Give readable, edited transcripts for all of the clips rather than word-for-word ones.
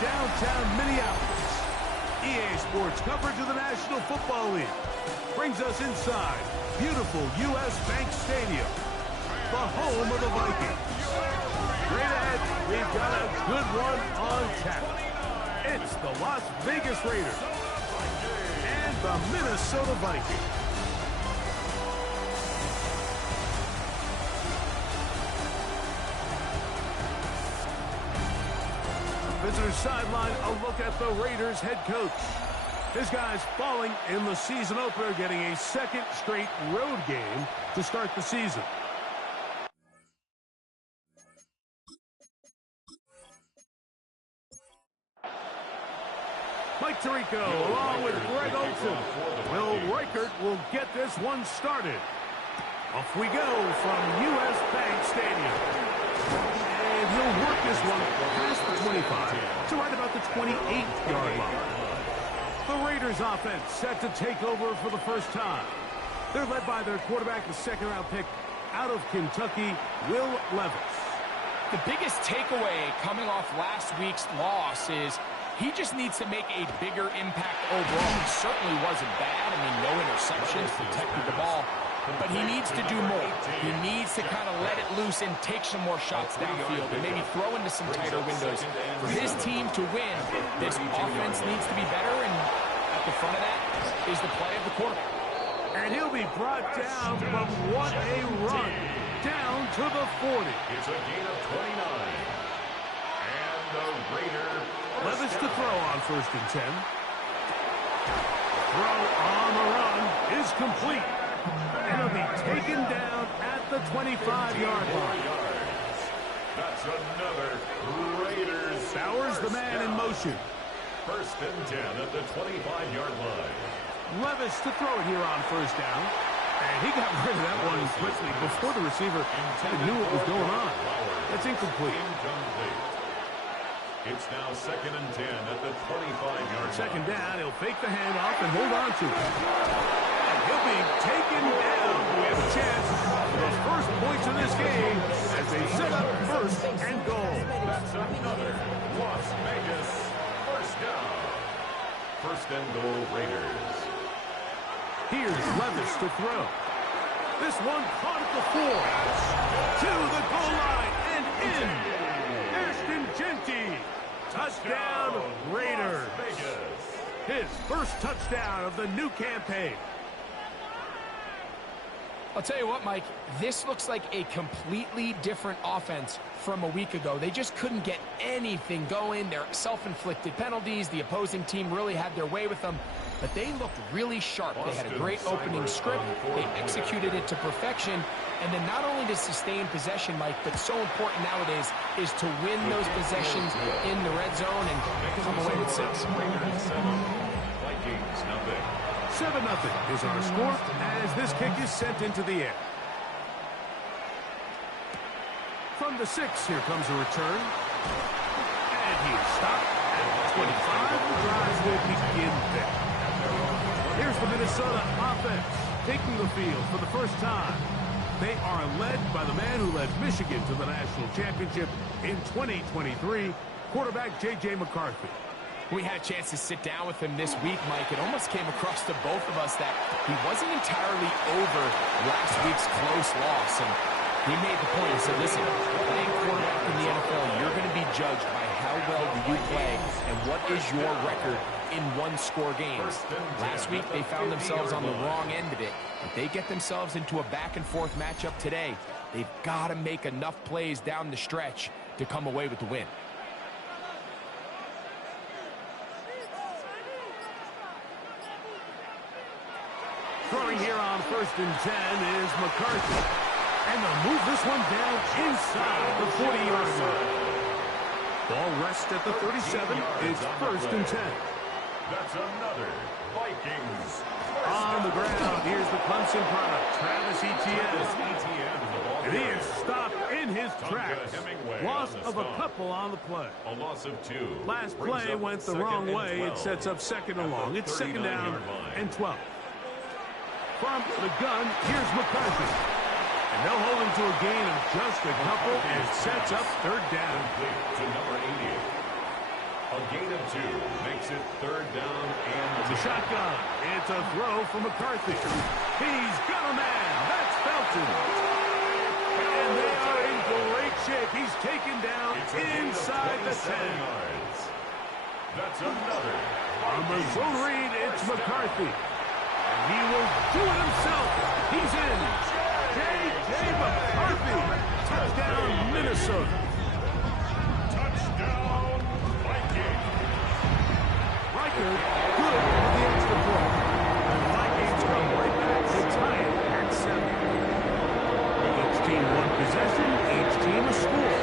downtown Minneapolis. EA Sports coverage of the National Football League brings us inside beautiful U.S. Bank Stadium, the home of the Vikings. Straight ahead, we've got a good one on tap. It's the Las Vegas Raiders and the Minnesota Vikings. Visitors sideline, a look at the Raiders head coach. This guy's falling in the season opener, getting a second straight road game to start the season. Mike Tirico along with Greg Olsen. Will Reichert will get this one started. Off we go from U.S. Bank Stadium. And he'll work this one past the 25 to right about the 28-yard line. The Raiders offense set to take over for the first time. They're led by their quarterback, the second-round pick out of Kentucky, Will Levis. The biggest takeaway coming off last week's loss is he just needs to make a bigger impact overall. He certainly wasn't bad. I mean, no interceptions, protected the ball. But he needs to do more. He needs to kind of let it loose and take some more shots downfield and maybe throw into some tighter windows. For his team to win, this offense needs to be better, and at the front of that is the play of the quarterback. And he'll be brought down, but what a run. Down to the 40. It's a gain of 29. And the Raiders. Levis to throw on 1st and 10. Throw on the run is complete. And he'll be taken down at the 25-yard line. That's another Raiders. Bowers the man in motion. 1st and 10 at the 25-yard line. Levis to throw it here on 1st down. And he got rid of that one quickly before the receiver knew what was going on. That's incomplete. It's now 2nd and 10 at the 25-yard line. Second down, he'll fake the handoff and hold on to it. And he'll be taken down. We have a chance for the first points of this game as they set up 1st and goal. That's another Las Vegas 1st down. 1st and goal, Raiders. Here's Levis to throw. This one caught at the 4. To the goal line and in. Ashton Genty. Touchdown, Raiders. His first touchdown of the new campaign. I'll tell you what, Mike, this looks like a completely different offense from a week ago. They just couldn't get anything going. Their self-inflicted penalties, the opposing team really had their way with them, but they looked really sharp. They had a great opening script. They executed it to perfection. And then not only to sustain possession, Mike, but so important nowadays is to win those possessions in the red zone and come away with 6. Vikings, nothing. 7-0 is our score as this kick is sent into the air. From the 6, here comes a return. And he's stopped at the 25. The drive will begin there. Here's the Minnesota offense taking the field for the first time. They are led by the man who led Michigan to the national championship in 2023, quarterback J.J. McCarthy. We had a chance to sit down with him this week, Mike. It almost came across to both of us that he wasn't entirely over last week's close loss. And he made the point. He said, listen, playing quarterback in the NFL, you're going to be judged by how well do you play and what is your record in one-score games. Last week, they found themselves on the wrong end of it. If they get themselves into a back-and-forth matchup today, they've got to make enough plays down the stretch to come away with the win. Throwing here on 1st and 10 is McCarthy. And they'll move this one down inside the 40-yard line. Ball rests at the 37. It's 1st and 10. That's another Vikings. On the ground, here's the Clemson product, Travis Etienne. And he is stopped in his tracks. Loss of a couple on the play. A loss of 2. Last play went the wrong way. It sets up 2nd and long. It's 2nd down and 12. From the gun, here's McCarthy. And they'll hold him to a gain of just a couple, and it sets up 3rd down. To number 80. A gain of 2 makes it third down and The shotgun. It's a throw from McCarthy. He's got a man. That's Felton. And they are in great shape. He's taken down inside the 10. yards. That's another. On the zone read, it's McCarthy. And he will do it himself. He's in. J.J. McCarthy. Touchdown, Minnesota. Touchdown, Vikings. Riker, good with the extra point. The Vikings come right back to tie it at 7. Each team one possession, each team a score.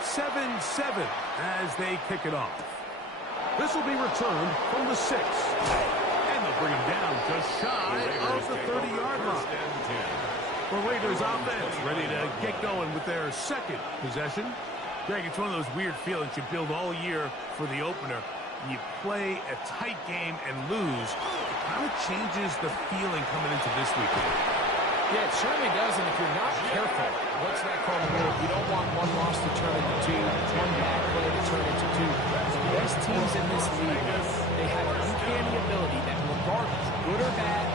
7-7 as they kick it off. This will be returned from the 6. And they'll bring him down just shy of the 30-yard line. The Raiders offense ready to get going with their second possession. Greg, it's one of those weird feelings you build all year for the opener. You play a tight game and lose. It kind of changes the feeling coming into this weekend. Yeah, it certainly does, and if you're not careful, what's that called in the rule? You don't want one loss to turn into 2, one bad play to turn into 2. The best teams in this league, they have an uncanny ability that regardless, good or bad,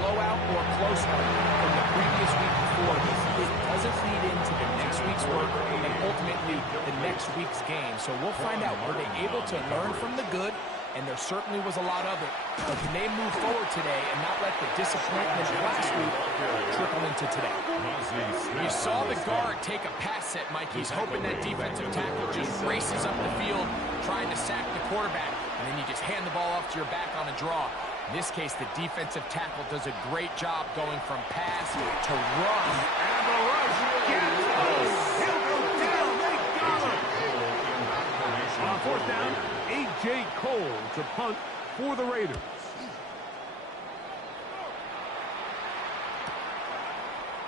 blowout or close one from the previous week before, it doesn't feed into the next week's work and ultimately the next week's game. So we'll find out, were they able to learn from the good? And there certainly was a lot of it. But can they move forward today and not let the disappointment last week trickle into today? You saw the guard take a pass set, Mike. He's hoping that defensive tackle just races up the field trying to sack the quarterback. And then you just hand the ball off to your back on a draw. In this case, the defensive tackle does a great job going from pass to run. And the rush gets he'll go down. They got him. On fourth down, A.J. Cole to punt for the Raiders.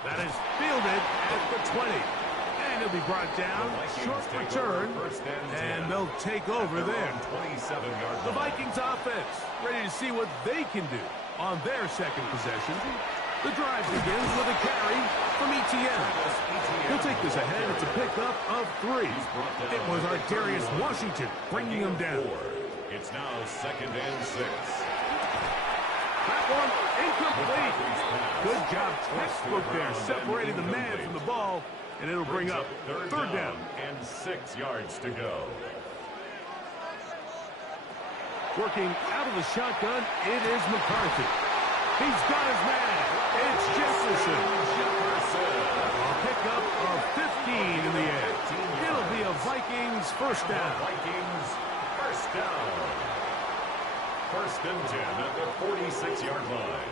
That is fielded at the 20. And he'll be brought down. Short return. And they'll take over there. The Vikings offense ready to see what they can do on their second possession. The drive begins with a carry from Etienne. He'll take this ahead. It's a pickup of 3. It was Arterius Washington bringing him down. It's now 2nd and 6. That one incomplete. Good job, textbook there, separating the man from the ball, and it'll bring up third down. And 6 yards to go. Working out of the shotgun, it is McCarthy. He's got his man. It's Jefferson. A pickup of 15 in the air. It'll be a Vikings first down. Vikings first down. 1st and 10 at the 46-yard line.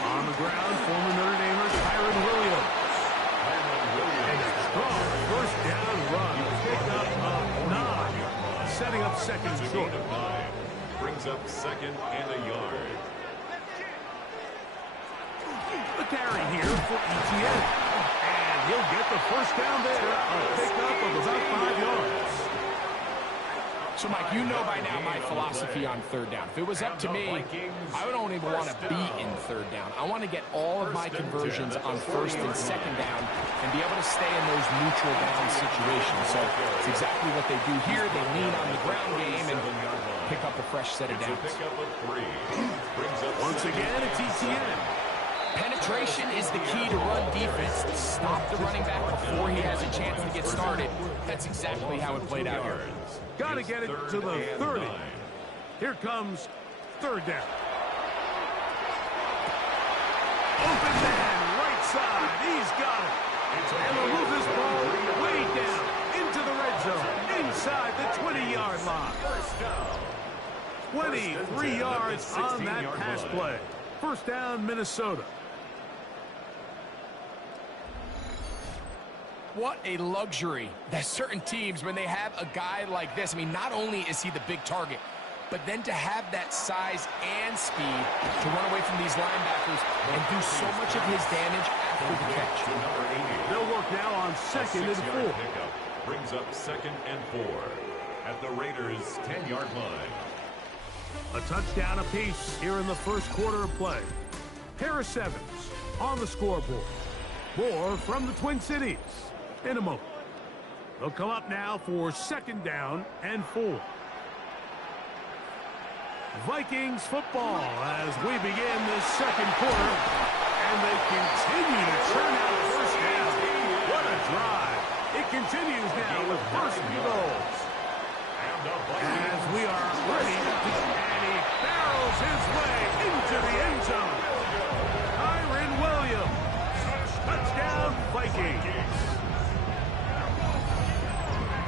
On the ground, former Notre Damer Kyron Williams. And a strong first down run. Pickup of 9. Setting up second and short. Brings up 2nd and a yard. The carry here for Etienne. And he'll get the first down there. A pickup of about 5 yards. So, Mike, you know by now my philosophy on third down. If it was up to me, I don't even want to be in third down. I want to get all of my conversions on 1st and 2nd down and be able to stay in those neutral down situations. So it's exactly what they do here. They lean on the ground game and pick up a fresh set of downs. Once again, it's Etienne. Penetration is the key to run defense. Stop the running back before he has a chance to get started. That's exactly how it played out here. Got to get it to the 30. Here comes third down. Open man, right side. He's got it. And they'll move this ball way down into the red zone, inside the 20-yard line. 23 yards on that pass play. First down, Minnesota. What a luxury that certain teams, when they have a guy like this, I mean, not only is he the big target, but then to have that size and speed to run away from these linebackers and do so much of his damage after the catch. They'll work now on 2nd and 4. Brings up 2nd and 4 at the Raiders' 10-yard line. A touchdown apiece here in the first quarter of play. Harris Evans on the scoreboard. More from the Twin Cities in a moment. They'll come up now for 2nd down and 4. Vikings football as we begin this second quarter. And they continue to churn out first down. What a drive. It continues now with first and goals. As we are ready, and he barrels his way into the end zone. Kyron Williams. Touchdown, Vikings.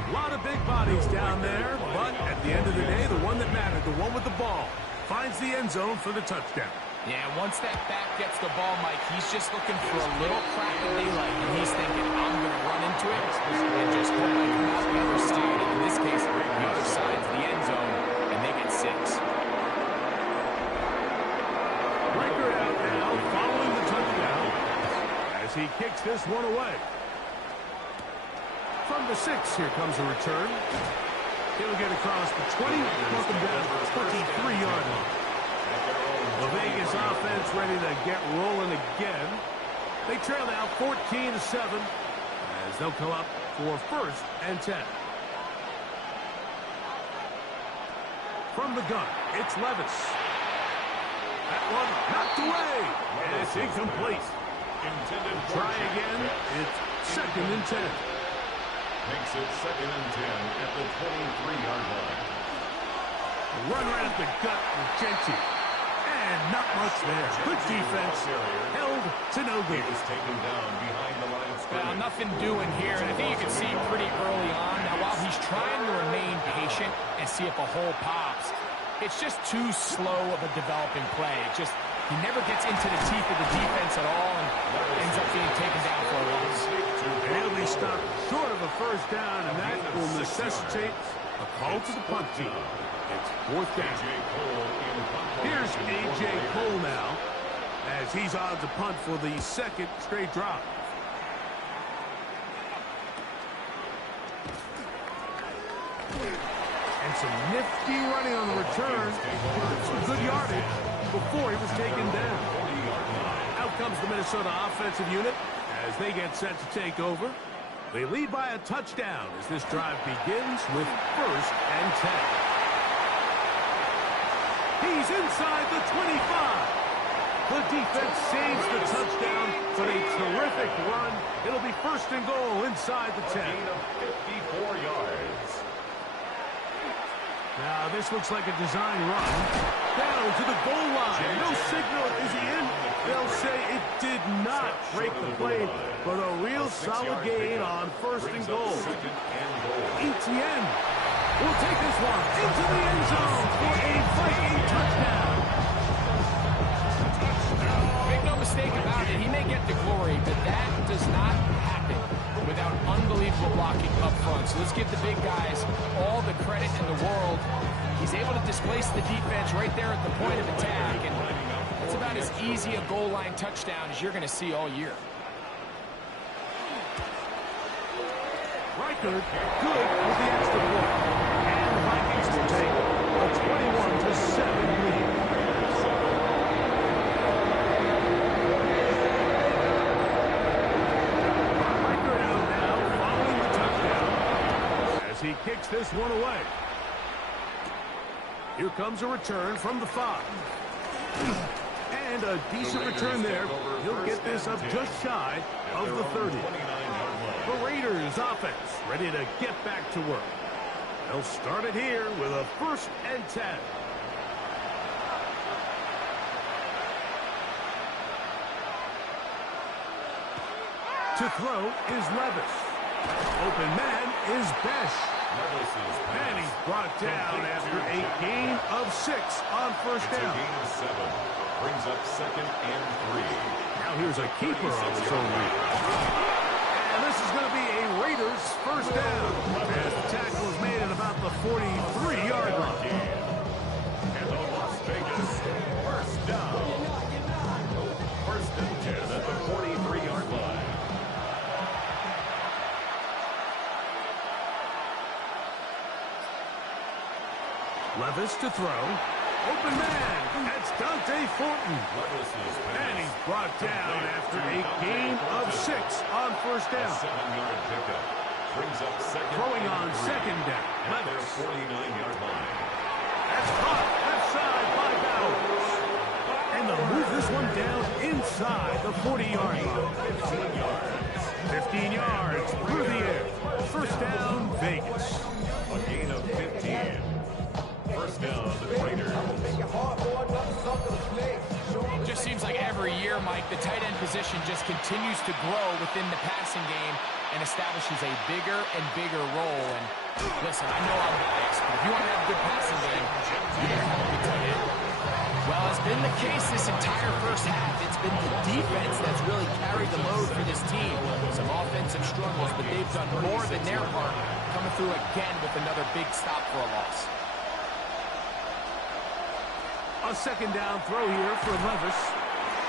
A lot of big bodies down there, but at the end of the day, the one that mattered, the one with the ball, finds the end zone for the touchdown. Yeah, once that back gets the ball, Mike, he's just looking for a little crack of daylight, and he's thinking, I'm going to run into it and just hope I come out the other side. And in this case, the other side's the end zone, and they get 6. Record out now following the touchdown as he kicks this one away. From the 6, here comes a return. He'll get across the 20, knock him down to the 23-yard line. The Vegas offense ready to get rolling again. They trail now 14-7 as they'll come up for first and 10. From the gun, it's Levis. That one knocked away. And it's incomplete. Try again. It's second and 10. Makes it second and 10 at the 23-yard line. Run right at the gut with Genty. And not much there. Good defense. Held to no good. Is taken down behind the line of scrimmage. Well, nothing doing here, and I think you can see pretty early on. Now, while he's trying to remain patient and see if a hole pops, it's just too slow of a developing play. He never gets into the teeth of the defense at all and ends up being taken down for a loss. And he'll be stopped short of a first down, and that will necessitate a call to the punt team. It's fourth down. Here's A.J. Cole now as he's on to punt for the second straight drive. And some nifty running on the return. Some good yardage before he was taken down. Out comes the Minnesota offensive unit as they get set to take over. They lead by a touchdown as this drive begins with first and 10. He's inside the 25. The defense saves the touchdown, but a terrific run. It'll be first and goal inside the 10. Gain of 54 yards. Now this looks like a design run. Down to the goal line. No signal. Is he in? They'll say it did not break the play, but a real solid gain on first and goal. Etienne will take this one into the end zone for a Viking touchdown. Make no mistake about it, he may get the glory, but that does not happen without unbelievable blocking up front. So let's give the big guys all the credit in the world. He's able to displace the defense right there at the point of attack, and it's about as easy a goal line touchdown as you're going to see all year. Reichert, good with the extra point. And the Vikings will take a 21-7 lead. Reichert out now following the touchdown as he kicks this one away. Here comes a return from the 5. And a decent return there. He'll get this up just shy of the 30. The Raiders offense ready to get back to work. They'll start it here with a first and 10. To throw is Levis. Open man is Besh. And he's brought down after a gain of 6 on first down. Gain of 7. Brings up second and 3. Now here's a keeper on his own lead. And this is going to be a Raiders first down. As the tackle is made at about the 43-yard line. And the Las Vegas first down. First and 10 at the 43-yard line. Levis to throw. Open man. That's Dante Fortin. And he's brought down after a gain of 6 on first down. 7-yard pickup. Brings up second. Throwing on second down. At their 49-yard line. That's caught. Left inside by Bowers. And they'll move this one down inside the 40-yard line. 15 yards. 15 yards through the air. First down, Vegas. A gain of 15. First down, the Raiders. It just seems like every year, Mike, the tight end position just continues to grow within the passing game and establishes a bigger and bigger role. And listen, I know I'm biased, but if you want to have a good passing game, you got to have a good tight end. Well, it's been the case this entire first half. It's been the defense that's really carried the load for this team. Some offensive struggles, but they've done more than their part, coming through again with another big stop for a loss. A second down throw here for Levis.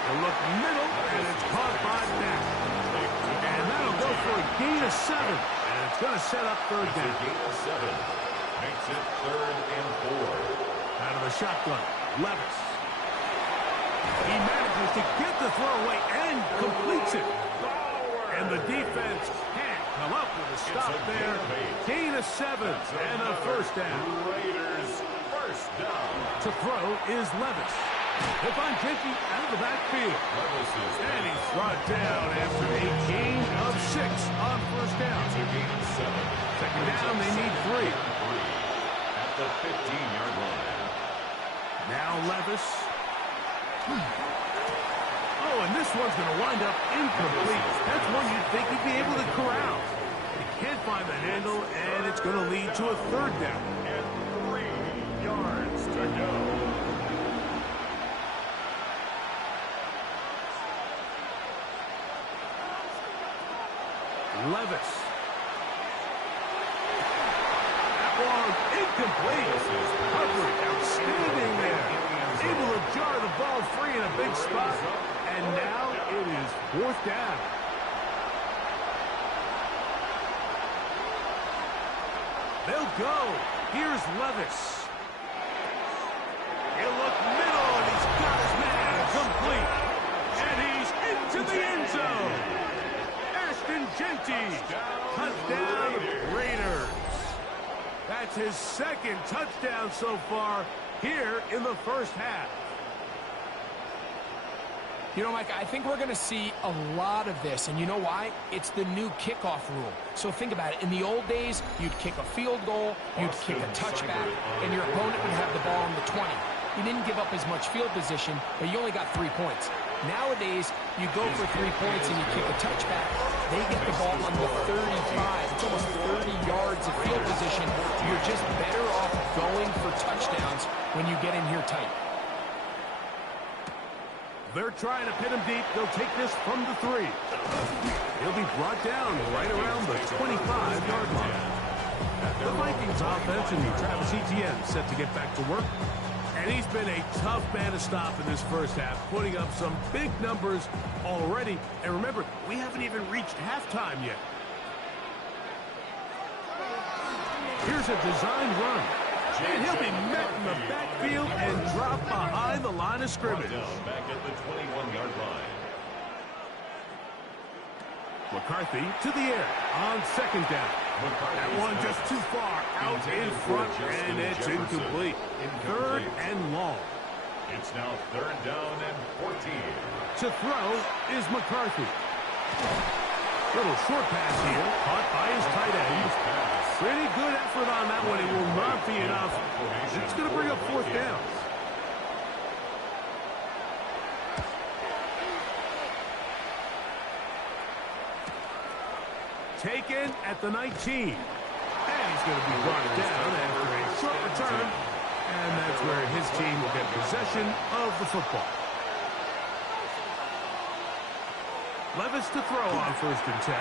They'll look middle, and it's caught by Mack. And that'll go for a gain of 7. And it's going to set up third It's a down. gain of 7. Makes it 3rd and 4. Out of the shotgun, Levis. He manages to get the throw away and completes it. And the defense can't come up with a stop there. Gain of 7 and a first down. Raiders first down. To throw is Levis. He'll find Jenke out of the backfield. Levis is And he's brought down after a gain of 6 on first down. It's a gain of 7. Second down, they need 3. At the 15-yard line. Now Levis. Oh, and this one's going to wind up incomplete. That's one you'd think he'd be able to corral. He can't find the handle, and it's going to lead to a third down. And 3 yards to go. Levis. That one incomplete. Coverage outstanding there. Able to jar the ball free in a big spot. And now it is fourth down. They'll go. Here's Levis. He'll look middle, and he's got his man complete. And he's into the end zone. Ashton Jenke. Touchdown, Raiders. That's his second touchdown so far here in the first half. You know, Mike, I think we're going to see a lot of this, and you know why? It's the new kickoff rule. So think about it. In the old days, you'd kick a field goal, you'd kick a touchback, and your opponent would have the ball on the 20. You didn't give up as much field position, but you only got 3 points. Nowadays, you go for 3 points and you kick a touchback, they get the ball on the 35. It's almost 30 yards of field position. You're just better off going for touchdowns when you get in here tight. They're trying to pin him deep. They'll take this from the 3. He'll be brought down right around the 25-yard line. The Vikings offense and Travis Etienne set to get back to work. And he's been a tough man to stop in this first half, putting up some big numbers already. And remember, we haven't even reached halftime yet. Here's a design run. And he'll be met in the backfield and dropped behind the line of scrimmage. Back at the 21-yard line. McCarthy to the air on second down. That one just too far out in front, and it's incomplete. Third and long. It's now 3rd down and 14. To throw is McCarthy. Little short pass here, caught by his tight end. Pretty good effort on that one. It will not be enough. It's going to bring up fourth down. Taken at the 19. And he's going to be brought down after a short return. And that's where his team will get possession of the football. Levis to throw on 1st and 10.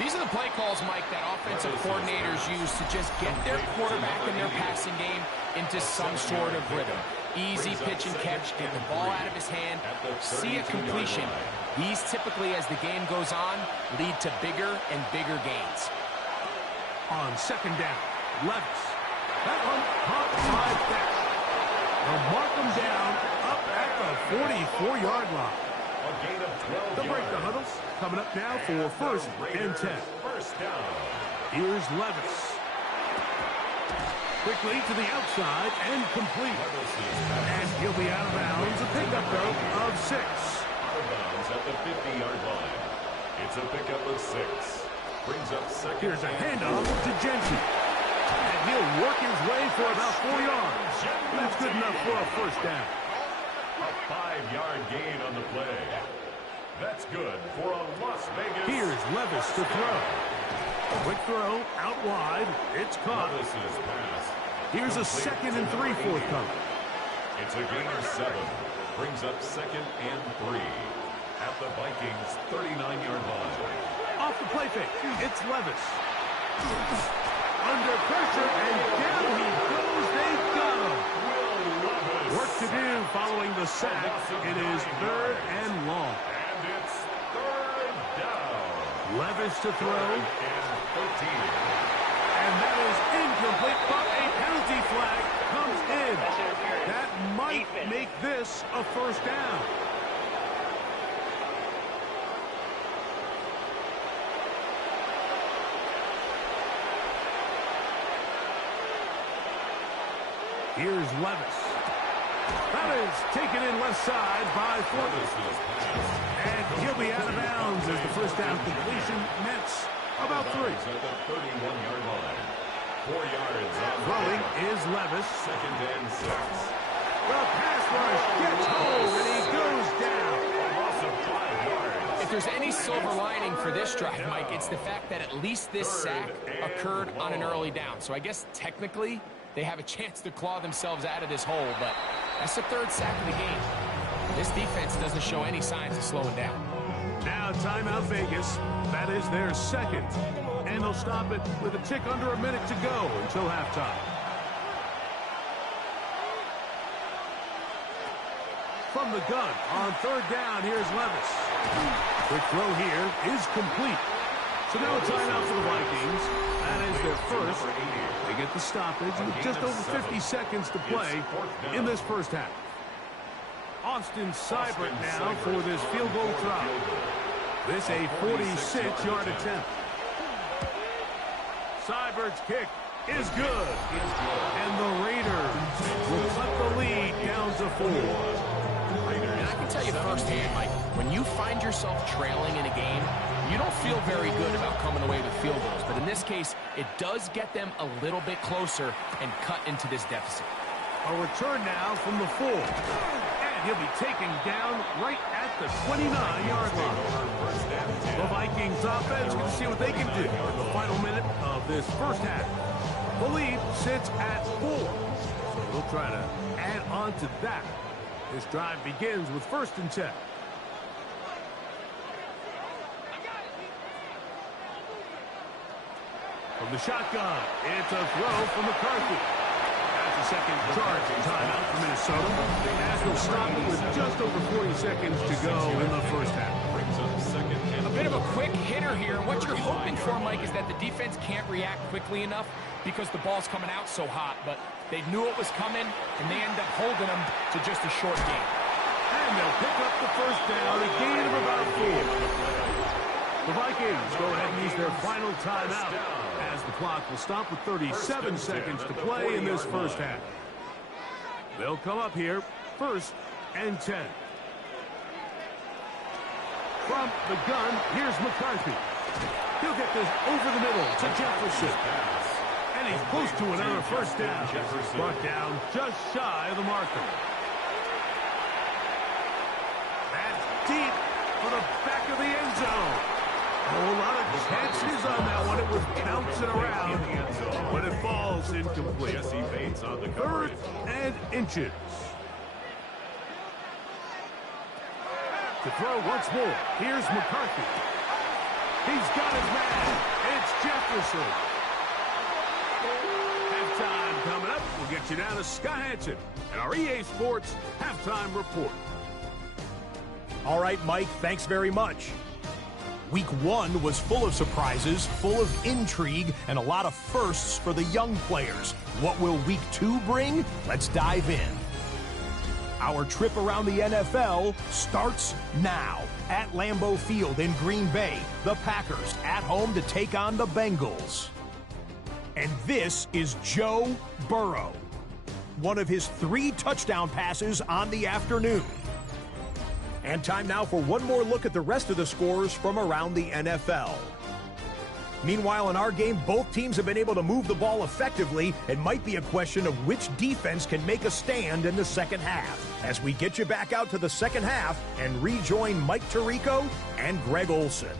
These are the play calls, Mike, that offensive coordinators use to just get their quarterback and their passing game into some sort of rhythm. Easy pitch and catch, get the ball out of his hand, see a completion. These typically, as the game goes on, lead to bigger and bigger gains. On second down, Levis. That one caught by Beck. They'll mark him down up at the 44-yard line. A gain of 12 They'll break the yards. huddles. Coming up now for 1st and 10. First down. Here's Levis. Quickly to the outside and complete. And he'll be out of bounds. A pickup, though, of 6. Out of bounds at the 50-yard line. It's a pickup of 6. Brings up second. Here's a handoff to Jensen. And he'll work his way for about 4 yards. That's good enough for a first down. A 5-yard gain on the play. That's good for a Las Vegas. Here's Levis to throw. Quick throw, out wide. It's caught. Levis's pass. Here's a 2nd and 3 forthcoming. It's a gain of 7. Brings up 2nd and 3. At the Vikings' 39-yard line. Off the play fake. It's Levis. Under pressure, and down he goes. They got him. Work to do following the sack. It is 3rd and long. And it's 3rd down. Levis to throw. And that is incomplete, but a penalty flag comes in. That might make this a first down. Here's Levis. That is taken in left side by Fortis. And he'll be out of bounds as the first down completion nets about 3. At the 31-yard line. 4 yards on Throwing is Levis. 2nd and 6. The pass rush gets home, and he goes down. A loss of 5 yards. If there's any silver lining for this drive, Mike, it's the fact that at least this sack occurred on an early down. So I guess technically they have a chance to claw themselves out of this hole, but that's the 3rd sack of the game. This defense doesn't show any signs of slowing down. Now timeout Vegas. That is their 2nd. And they'll stop it with a tick under a minute to go until halftime. From the gun on 3rd down, here's Levis. Quick throw here is complete. So now a timeout for the Vikings. That is their first. They get the stoppage with just over 50 seconds to play in this first half. Austin Seibert now for this field goal try. This a 46-yard attempt. Seibert's kick is good. And the Raiders will cut the lead down to 4. And I can tell you firsthand, Mike, when you find yourself trailing in a game, you don't feel very good about coming away with field goals. But in this case, it does get them a little bit closer and cut into this deficit. A return now from the 4. And he'll be taken down right at the 29-yard line. The Vikings offense going to see what they can do in the final minute of this first half. The lead sits at 4. So they'll try to add on to that. This drive begins with 1st and 10. From the shotgun, it's a throw from McCarthy. That's a second charge timeout for Minnesota. As they'll stop it with just over 40 seconds to go in the first half. A bit of a quick hitter here. What you're hoping for, Mike, is that the defense can't react quickly enough because the ball's coming out so hot. But they knew it was coming, and they end up holding them to just a short game. And they'll pick up the first down, a gain of about 4. The Vikings go ahead and use their final timeout as the clock will stop with 37 seconds to play in this first half. They'll come up here, 1st and 10. From the gun, here's McCarthy. He'll get this over the middle to Jefferson. And he's close to another first down. Brought down just shy of the marker. That's deep for the back of the end zone. A whole lot of chances on that one. It was bouncing around, but it falls incomplete. 3rd and inches. To throw once more. Here's McCarthy. He's got his man. It's Jefferson. Halftime coming up. We'll get you down to Scott Hansen and our EA Sports Halftime Report. All right, Mike, thanks very much. Week 1 was full of surprises, full of intrigue, and a lot of firsts for the young players. What will Week 2 bring? Let's dive in. Our trip around the NFL starts now. At Lambeau Field in Green Bay, the Packers at home to take on the Bengals. And this is Joe Burrow. One of his 3 touchdown passes on the afternoon. And time now for one more look at the rest of the scores from around the NFL. Meanwhile, in our game, both teams have been able to move the ball effectively. It might be a question of which defense can make a stand in the second half. As we get you back out to the second half and rejoin Mike Tirico and Greg Olson.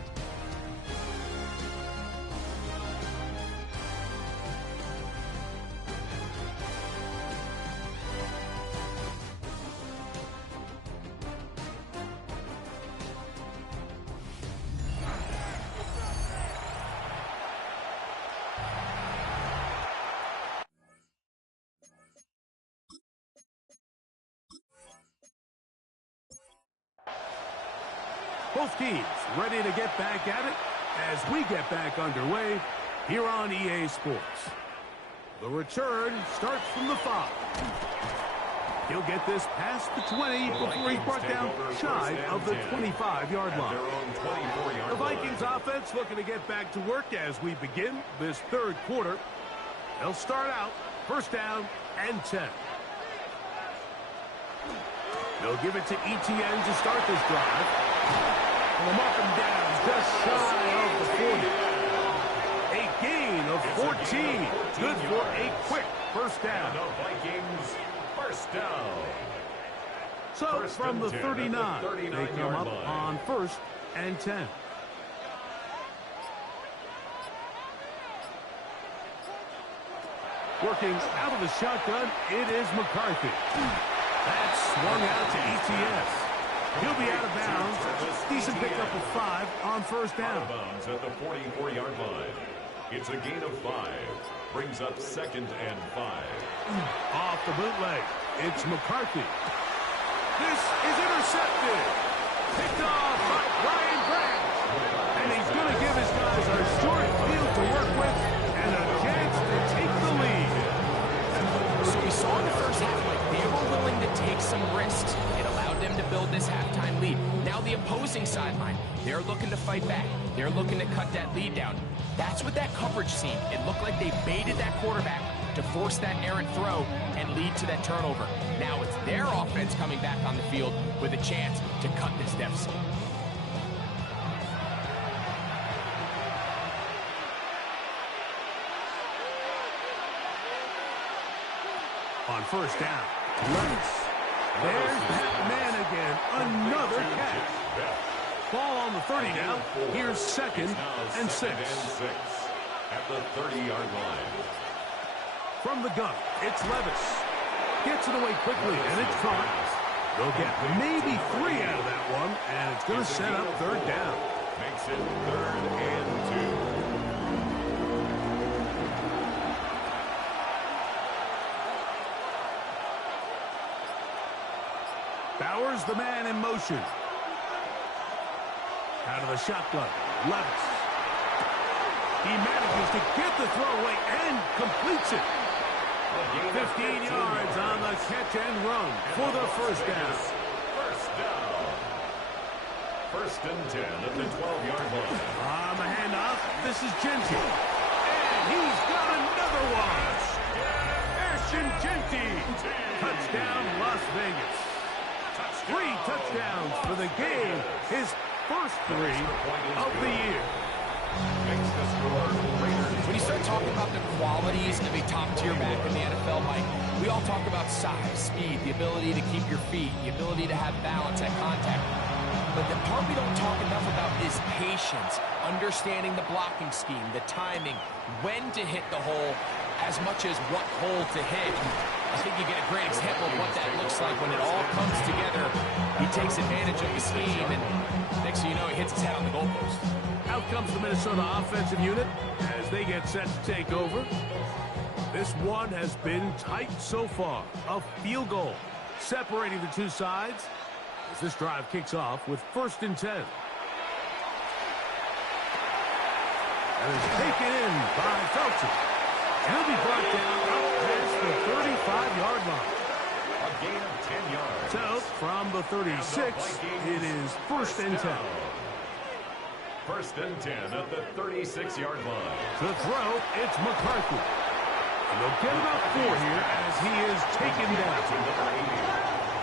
Both teams ready to get back at it as we get back underway here on EA Sports. The return starts from the 5. He'll get this past the 20 before he's brought down shy of the 25-yard line. The Vikings offense looking to get back to work as we begin this third quarter. They'll start out first down and 10. They'll give it to ETN to start this drive. And the mark him down just shy of the 40. A gain of 14. Good for a quick first down. The Vikings first down. So from the 39, they come up on first and 10. Working out of the shotgun, it is McCarthy. That's swung out to ETS. He'll be out of bounds. Decent pickup of 5 on first down. Out of bounds at the 44-yard line. It's a gain of 5. Brings up second and 5. Off the bootleg, it's McCarthy. This is intercepted. Picked off by Brian Branch. And he's going to give his guys a short field to work with and a chance to take the lead. So we saw in the first half, like, they were willing to take some risks. It allowed them to build this halftime lead. Now the opposing sideline, they're looking to fight back. They're looking to cut that lead down. That's what that coverage seemed. It looked like they baited that quarterback to force that errant throw and lead to that turnover. Now it's their offense coming back on the field with a chance to cut this deficit. On first down, Levis. There's that man again. Another catch. Ball on the 30 now. Here's second and 6. At the 30-yard line. From the gun, it's Levis. Gets it away quickly, and it's caught. They'll get maybe 3 out of that one, and it's going to set up third down. Makes it third and 2. Bowers, the man in motion. Out of the shotgun, Levis. He manages to get the throw away and completes it. 15 yards on the catch and run for the first down. First down. First and 10 at the 12-yard line. On the handoff, this is Genty. And he's got another one. Ashton Genty. Touchdown, Las Vegas. 3 touchdowns for the game. His first 3 of the year. When you start talking about the qualities of a top-tier back in the NFL, Mike, we all talk about size, speed, the ability to keep your feet, the ability to have balance at contact. But the part we don't talk enough about is patience, understanding the blocking scheme, the timing, when to hit the hole, as much as what hole to hit. I think you get a great example of what that looks like when it all comes together. He takes advantage of the scheme, and next thing you know, he hits his head on the goalpost. Out comes the Minnesota offensive unit as they get set to take over. This one has been tight so far. A field goal separating the two sides as this drive kicks off with first and 10. And is taken in by Felton. He'll be brought down up past the 35-yard line. A gain of 10 yards. So, from the 36, it is first and 10. First and 10 at the 36-yard line. To throw, it's McCarthy. And they'll get about 4 here as he is taken down.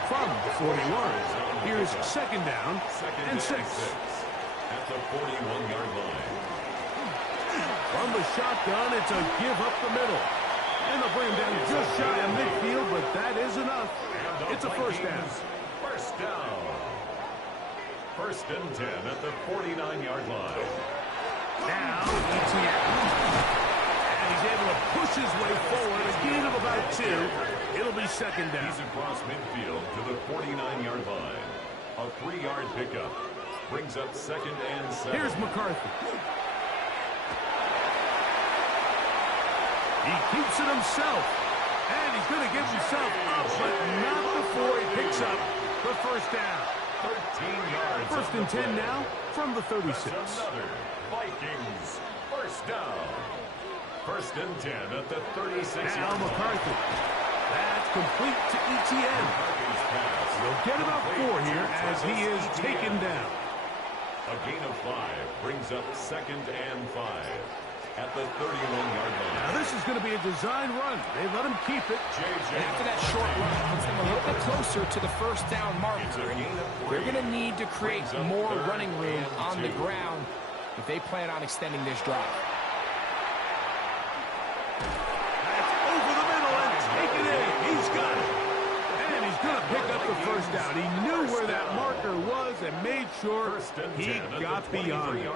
From the 41, here's second down and 6. At the 41-yard line. From the shotgun, it's a give up the middle. And they'll bring him down just shy of midfield, but that is enough. It's a first down. First down. First and 10 at the 49-yard line. Now, and he's able to push his way forward, a gain of about 2. It'll be second down. He's across midfield to the 49-yard line. A 3-yard pickup. Brings up second and 7. Here's McCarthy. He keeps it himself. And he's going to get himself up, but not before he picks up the first down. 13 yards. First and 10 now from the 36. That's another Vikings first down. First and 10 at the 36-yard now line. McCarthy. That's complete to ETN. He'll get about 4 here as he is taken down. A gain of 5 brings up second and 5 at the 31-yard line. Now this is going to be a design run. They let him keep it. And after that short run, it puts them a little bit closer to the first down marker. They're going to need to create more running room on the ground if they plan on extending this drive. That's over the middle and taken in. He's got it. And he's going to pick up the first down. He knew where that marker was and made sure he got beyond it.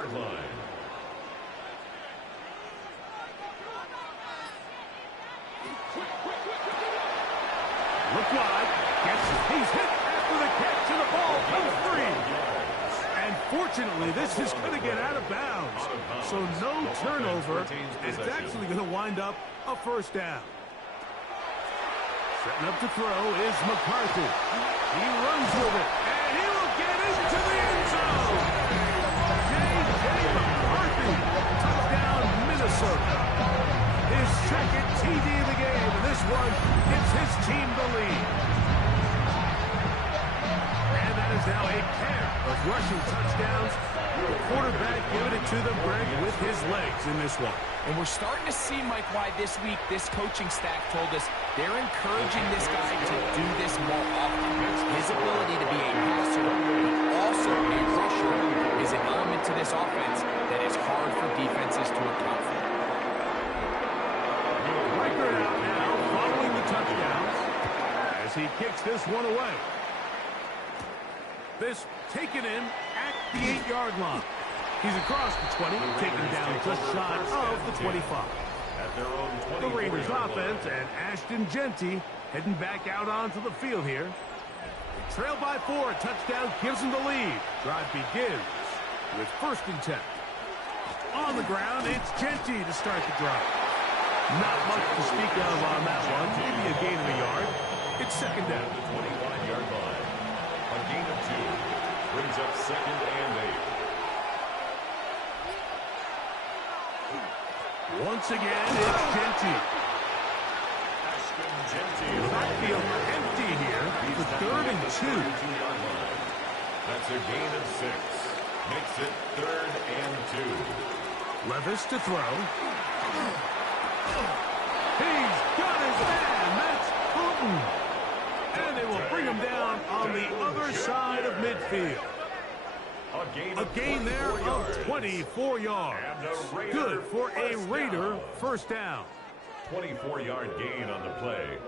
Look wide. He's hit after the catch, and the ball comes free. And fortunately, this is going to get out of bounds. So no turnover, and it's actually going to wind up a first down. Setting up to throw is McCarthy. He runs with it, and he will get into the end zone. J.J. McCarthy, touchdown Minnesota. His second TD of the game, and this one gives his team the lead. And that is now a pair of rushing touchdowns. The quarterback giving it to them, Greg, with his legs in this one. And we're starting to see, Mike, why this week this coaching staff told us they're encouraging this guy to do this more often. His ability to be a passer, but also a rusher, is an element to this offense that is hard for defenses to account for. Record out now following the touchdowns as he kicks this one away. This taken in at the 8-yard line. He's across the 20, taken down just shy of the 25. The Raiders offense and Ashton Genty heading back out onto the field here. They trail by 4, touchdown gives them the lead. Drive begins with first and 10. On the ground, it's Genty to start the drive. Not much to speak of on that one, maybe a gain of a yard. It's second down. The 25-yard line. A gain of 2 brings up second and 8. Once again, it's Genty. Ashton Genty. The backfield empty here for third and 2. That's a gain of 6. Makes it third and 2. Levis to throw. He's got his man. That's Putin. And they will bring him down on the other side of midfield. A gain there of 24 yards. Good for a Raider first down. 24-yard gain on the play.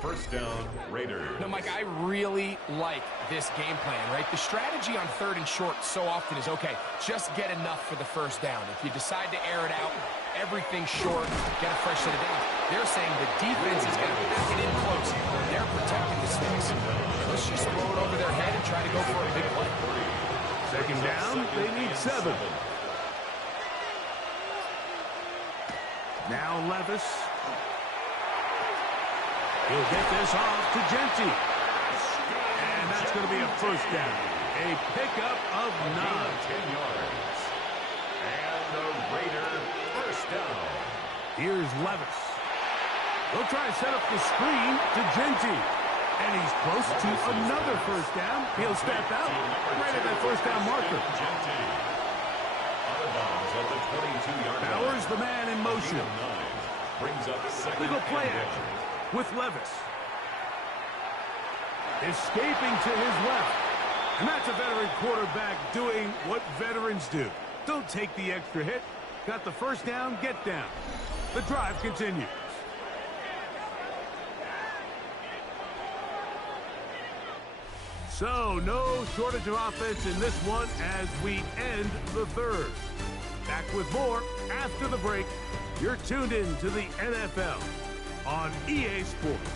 First down, Raiders. No, Mike, I really like this game plan, right? The strategy on third and short so often is, okay, just get enough for the first down. If you decide to air it out, everything short, get a fresh set of downs. They're saying the defense is going to pack it in close. They're protecting the sticks. Let's just throw it over their head and try to go for a big play. Second down, they need 7. Now Levis. He'll get this off to Genty. And that's going to be a first down. A pickup of 9. 10 yards. And the Raider first down. Here's Levis. They'll try to set up the screen to Genty. And he's close to another first down. He'll step out right at that first down marker. the man in motion. Brings up second. Little play action with Levis. Escaping to his left. And that's a veteran quarterback doing what veterans do. Don't take the extra hit. Got the first down, get down. The drive continues. So, no shortage of offense in this one as we end the third. Back with more after the break. You're tuned in to the NFL on EA Sports.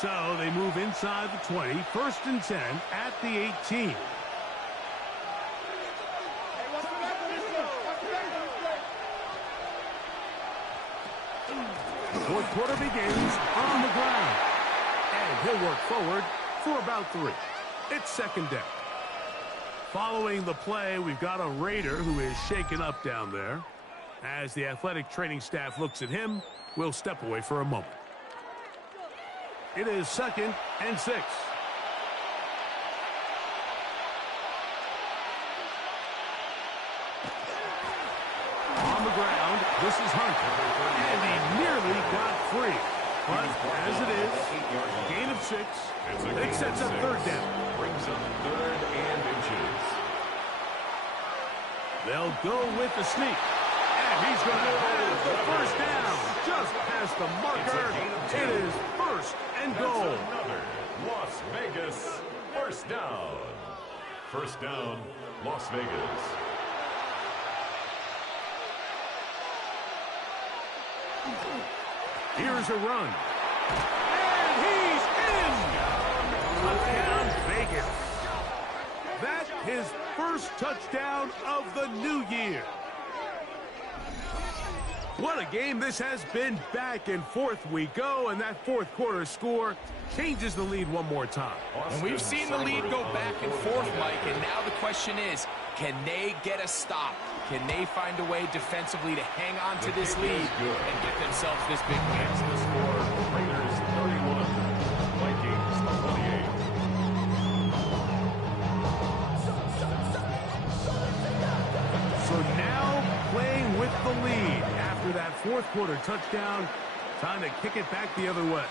So they move inside the 20, 1st and 10 at the 18. Fourth quarter begins on the ground. And he'll work forward for about 3. It's 2nd down. Following the play, we've got a Raider who is shaken up down there. As the athletic training staff looks at him, we'll step away for a moment. It is 2nd and 6. On the ground, this is Hunt. And he nearly got free. But as it is, gain of 6. It sets up 3rd down. Brings up 3rd and inches. They'll go with the sneak. And he's going to have the 1st down. Just past the marker. It is 1st and goal. Another Las Vegas 1st down. 1st down, Las Vegas. Here's a run. And he's in! Touchdown, Vegas. That's his 1st touchdown of the new year. What a game this has been. Back and forth we go, and that 4th quarter score changes the lead one more time. And we've seen the lead go back and forth, Mike, and now the question is, can they get a stop? Can they find a way defensively to hang on to this lead and get themselves this big win? The score, Raiders 31, Vikings 28. So now playing with the lead after that 4th quarter touchdown, time to kick it back the other way.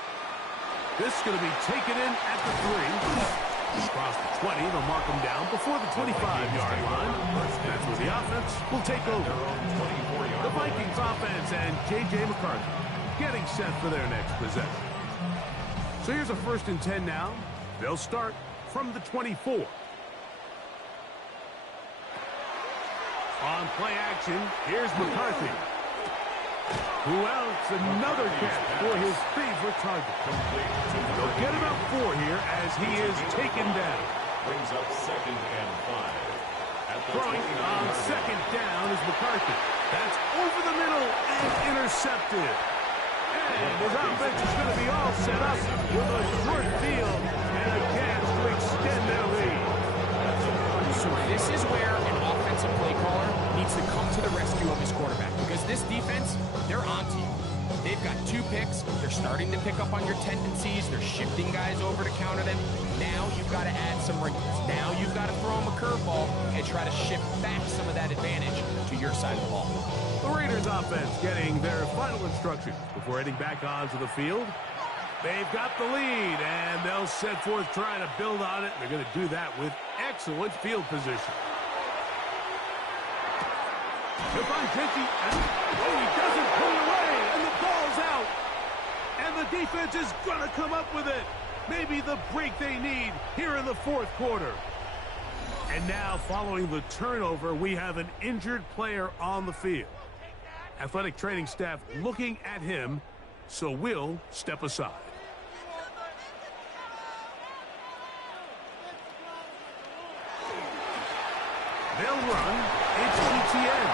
This is going to be taken in at the 3. Across the 20, they'll mark him down before the 25-yard line. That's where the offense will take over. The Vikings offense and J.J. McCarthy getting set for their next possession. So here's a 1st and 10 now. They'll start from the 24. On play action, here's McCarthy. Who else? Another catch for his favorite target. They'll get about 4 here as he is taken down. Brings up 2nd and 5. Throwing on 2nd down is McCarthy. That's over the middle and intercepted. And his offense is going to be all set up with a short field and a chance to extend their lead. So this is where an offensive play caller needs to come to the rescue of his quarterback, because this defense, they're onto you. They've got 2 picks. They're starting to pick up on your tendencies. They're shifting guys over to counter them. Now you've got to add some wrinkles. Now you've got to throw them a curveball and try to shift back some of that advantage to your side of the ball. The Raiders offense getting their final instructions before heading back onto the field. They've got the lead, and they'll set forth trying to build on it. They're going to do that with excellent field position. He'll find Pinky, and he doesn't pull away, and the ball's out. And the defense is going to come up with it. Maybe the break they need here in the 4th quarter. And now, following the turnover, we have an injured player on the field. Athletic training staff looking at him, so we'll step aside. They'll run. It's ETN.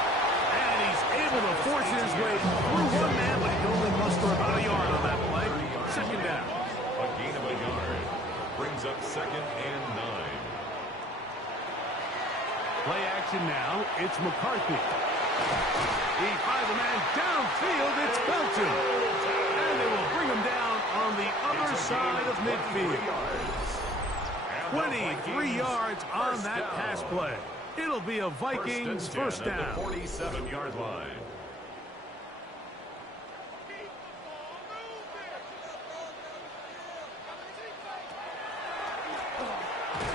And he's able to force his way through one man, but he can only muster about a yard on that play. 2nd down. A gain of a yard. Brings up 2nd and 9. Play action now. It's McCarthy. He finds a man downfield. It's Belton. And they will bring him down on the other side of midfield. 23 yards on that pass play. It'll be a Vikings first down. At the 47-yard line.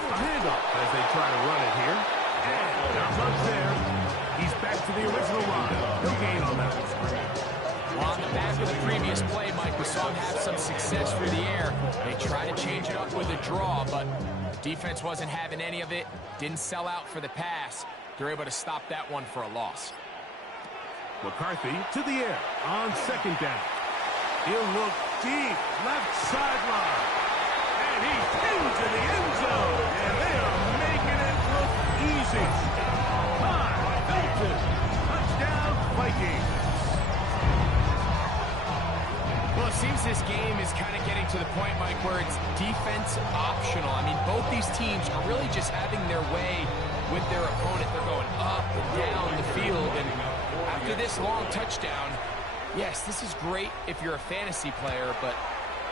A handoff as they try to run it here. And not much there. He's back to the original line. No gain on that one. Well, on the back of the previous play, Mike, we saw him have some success through the air. They tried to change it up with a draw, but defense wasn't having any of it. Didn't sell out for the pass. They're able to stop that one for a loss. McCarthy to the air on second down. He'll look deep, left sideline. And he's into the end zone. And they are making it look easy. Hilton, touchdown Vikings. Well, it seems this game is kind of getting to the point, Mike, where it's defense optional. I mean, both these teams are really just having their way with their opponent. They're going up and down the field. And after this long touchdown, yes, this is great if you're a fantasy player, but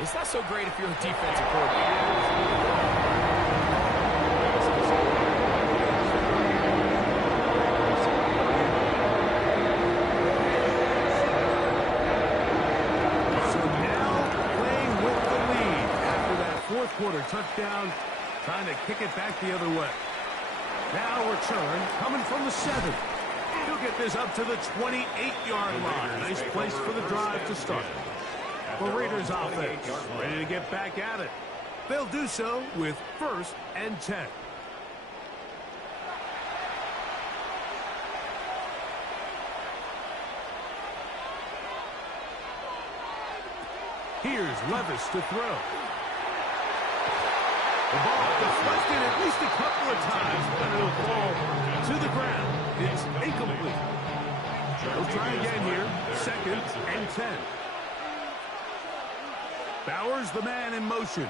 it's not so great if you're a defensive coordinator. Quarter touchdown, trying to kick it back the other way. Now return coming from the 7. He'll get this up to the 28-yard line. Nice place for the drive to start. The Raiders offense ready to get back at it. They'll do so with 1st and 10. Here's Levis to throw. The ball deflected at least a couple of times, but it'll fall to the ground. It's incomplete. They'll try again here. 2nd and 10. Bowers, the man in motion.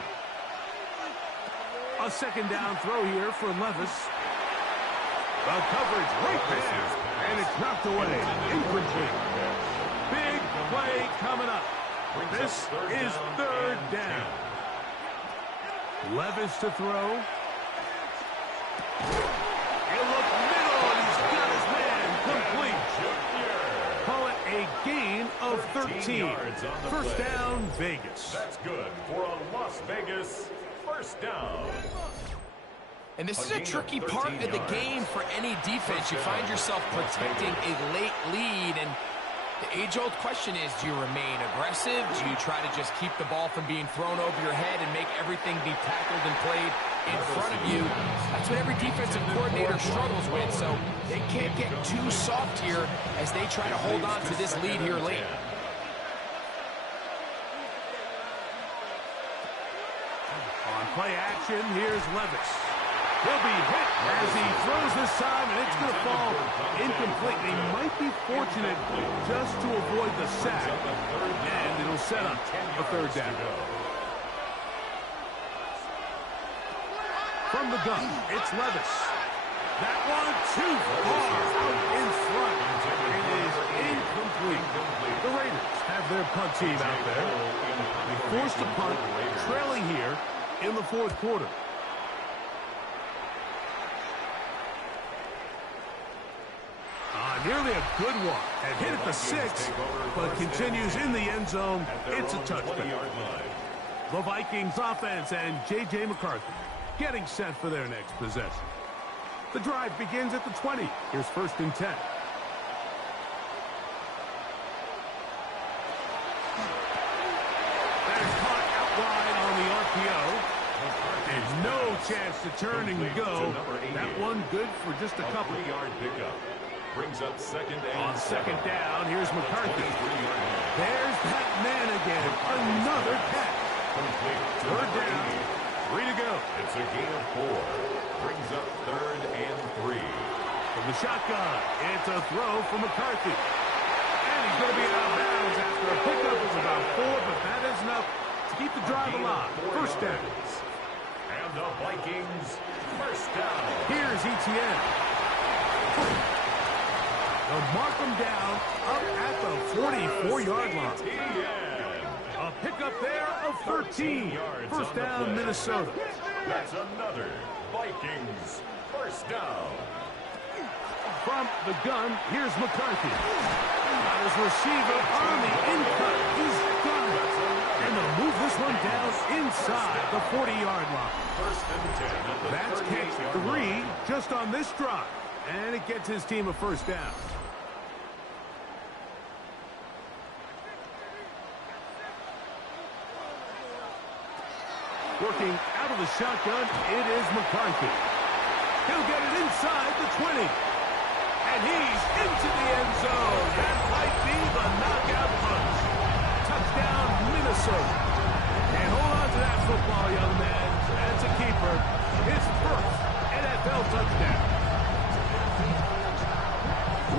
A 2nd down throw here for Levis. The coverage right there. And it's knocked away. Incomplete. Big play coming up. This is 3rd down. Levis to throw. He'll look middle, and he's got his man complete. Call it a gain of 13. First down, Vegas. That's good for a Las Vegas first down. And this is a tricky part of the game for any defense. You find yourself protecting a late lead, and the age-old question is, do you remain aggressive? Do you try to just keep the ball from being thrown over your head and make everything be tackled and played in front of you? That's what every defensive coordinator struggles with, so they can't get too soft here as they try to hold on to this lead here late. On play action, here's Levis. He'll be hit as he throws this time, and it's going to fall incomplete. He might be fortunate just to avoid the sack, and it'll set up a 3rd down. From the gun, it's Levis. That one too far out in front. It is incomplete. The Raiders have their punt team out there. They forced a punt, trailing here in the 4th quarter. Nearly a good one. And hit at the 6, but continues in the end zone. It's a touchdown. The Vikings offense and J.J. McCarthy getting set for their next possession. The drive begins at the 20. Here's 1st and 10. That is caught out wide on the RPO. And no chance to turn and go. That one good for just a couple. 3-yard pickup. Brings up 2nd and on 2nd down, here's McCarthy. There's that man again. Another catch. 3rd down. 3 to go. It's a gain of 4. Brings up 3rd and 3. From the shotgun, it's a throw for McCarthy. And he's going to be out of bounds after a pickup of about 4, but that is enough to keep the drive alive. First down. And the Vikings first down. Here's ETN. They'll mark them down up at the 44-yard line. A pickup there of 13. First down, Minnesota. That's another Vikings first down. From the gun, here's McCarthy. Got his receiver on the in-cut. He's got it. And they'll move this one down inside the 40-yard line. First and 10 at the That's catch 38-yard line. 3 just on this drive. And it gets his team a first down. Working out of the shotgun, it is McCarthy. He'll get it inside the 20. And he's into the end zone. That might be the knockout punch. Touchdown, Minnesota. And hold on to that football, young man. That's a keeper. His first NFL touchdown.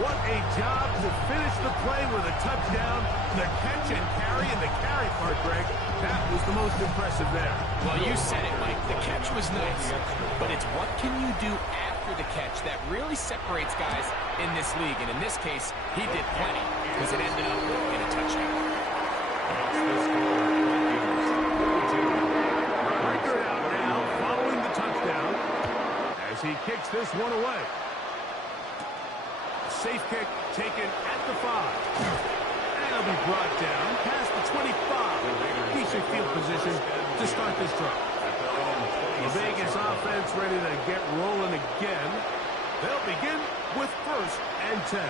What a job to finish the play with a touchdown. The catch and carry and the carry part, Greg, that was the most impressive there. Well, you said it, Mike. The catch was nice, but it's what can you do after the catch that really separates guys in this league. And in this case, he did plenty because it ended up in a touchdown. Record out now following the touchdown as he kicks this one away. Safe kick taken at the 5. And he'll be brought down past the 25. Decent field position to start this drive. The Vegas offense ready to get rolling again. They'll begin with first and 10.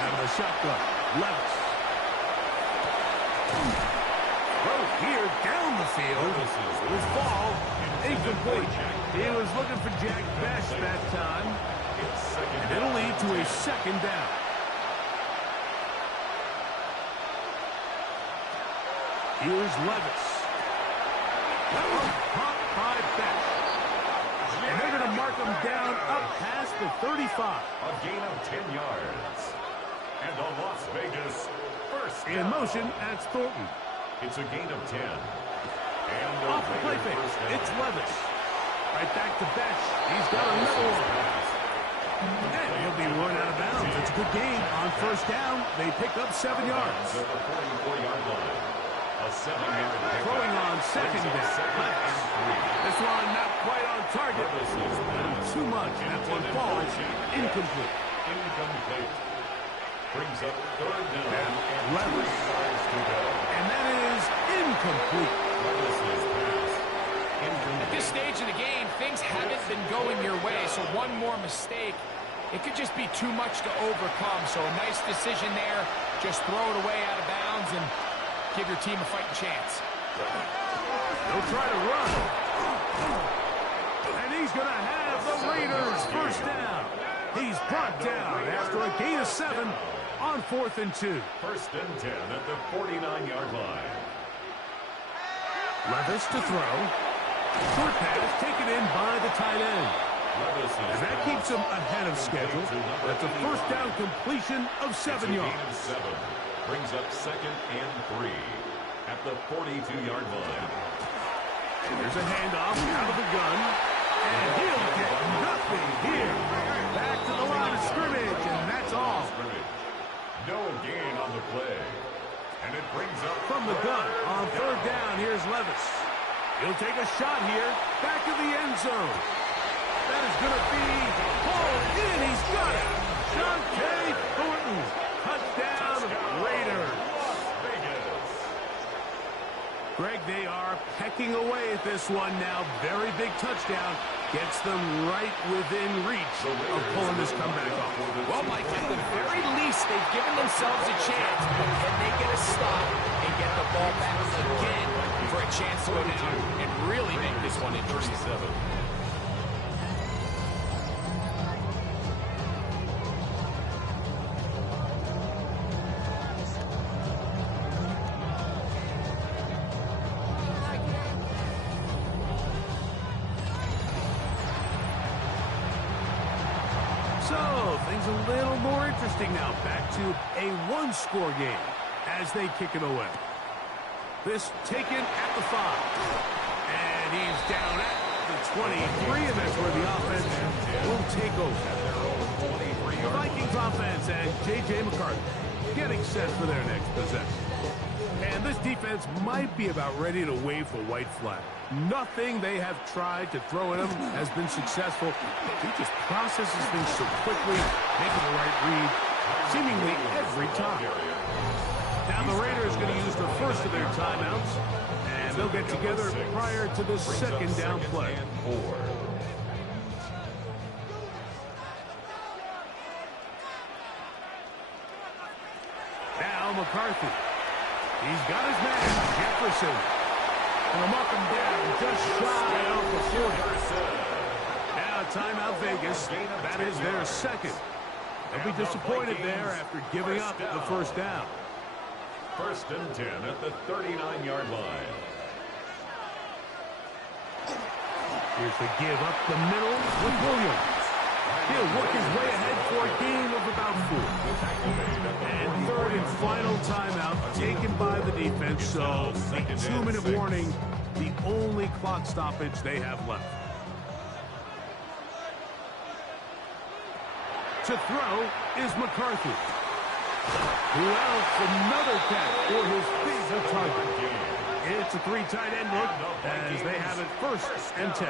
Out of the shotgun, Levis. Throw here down the field. Will fall incomplete. He was looking for Jack Best that time. And it'll lead to a second down. Here's Levis. That was popped by Best. And they're going to mark him down up past the 35. A gain of 10 yards. And the Las Vegas first down. In motion, that's Thornton. It's a gain of 10. And Off the play fake, it's Levis. Right back to Best. He's got another one. And he'll be run out of bounds. It's a good game on first down. They pick up 7 yards. At the 44-yard line. A 7-yard pickup. Throwing on second down. Levis. This one not quite on target. Too much. That one falls incomplete. Incomplete. Brings up third down. And Levis. 3 yards to go. And that is incomplete. Levis's pass. At this stage of the game, things haven't been going your way, so one more mistake, it could just be too much to overcome. So a nice decision there. Just throw it away out of bounds and give your team a fighting chance. They'll try to run. And he's going to have the Raiders first down. He's brought down after a gain of 7 on 4th and 2. First and 10 at the 49-yard line. Levis to throw. Short pass taken in by the tight end. And that keeps him ahead of schedule. That's a first down completion of 7 yards. 7. Brings up second and 3 at the 42-yard line. There's a handoff out of the gun. And he'll get nothing here. Back to the line of scrimmage, and that's all. No gain on the play. And it brings up From the gun on third down, here's Levis. He'll take a shot here. Back of the end zone. That is going to be hauled in. He's got it. Dante Thornton. Touchdown, Raiders. Vegas. Greg, they are pecking away at this one now. Very big touchdown. Gets them right within reach of pulling this comeback off. Well, Mike, at the very least, they've given themselves a chance. But can they get a stop and get the ball back again for a chance to go down and really make this one interesting? So, things a little more interesting now. Back to a one-score game as they kick it away. This taken at the 5. And he's down at the 23, and that's where the offense will take over. defense and J.J. McCarthy getting set for their next possession. And this defense might be about ready to wave the white flag. Nothing they have tried to throw at him has been successful. He just processes things so quickly, making the right read, seemingly every time. Now the Raiders are going to use the first of their timeouts, and they'll get together prior to the second down play. Now McCarthy. He's got his man, Jefferson. And he'll mark him down just shy off the 40. Now timeout Vegas. That is their second. They'll be disappointed there after giving up the first down. 1st and 10 at the 39-yard line. Here's the give up the middle with Williams. He'll work his way ahead for a gain of about 4. And 3rd and final timeout taken by the defense, so a 2-minute warning, the only clock stoppage they have left. To throw is McCarthy. Who else? Another catch for his favorite target. It's a 3 tight end look as they have it 1st and 10.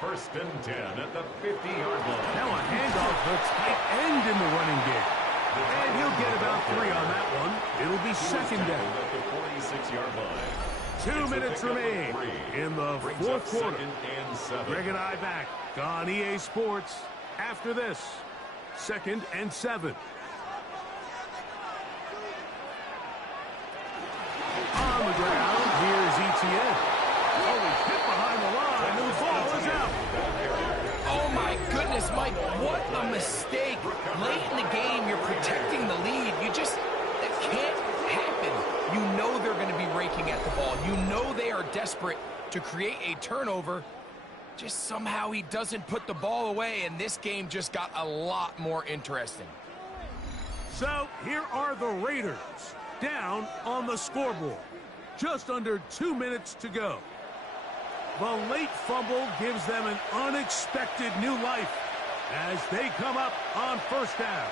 1st and 10 at the 50-yard line. Now a handoff, the tight end in the running game. And he'll get about 3 on that one. It'll be 2nd down. At the 46-yard line. 2 minutes remain in the 4th quarter. 2nd and 7. Greg and I back on EA Sports after this. 2nd and 7. On the ground, here's Etienne. Oh, he's hit behind the line, and the ball is out. Oh, my goodness, Mike, what a mistake. Late in the game, you're protecting the lead. That can't happen. You know they're going to be raking at the ball. You know they are desperate to create a turnover. Just somehow he doesn't put the ball away, and this game just got a lot more interesting. So here are the Raiders down on the scoreboard. Just under 2 minutes to go. The late fumble gives them an unexpected new life as they come up on 1st down.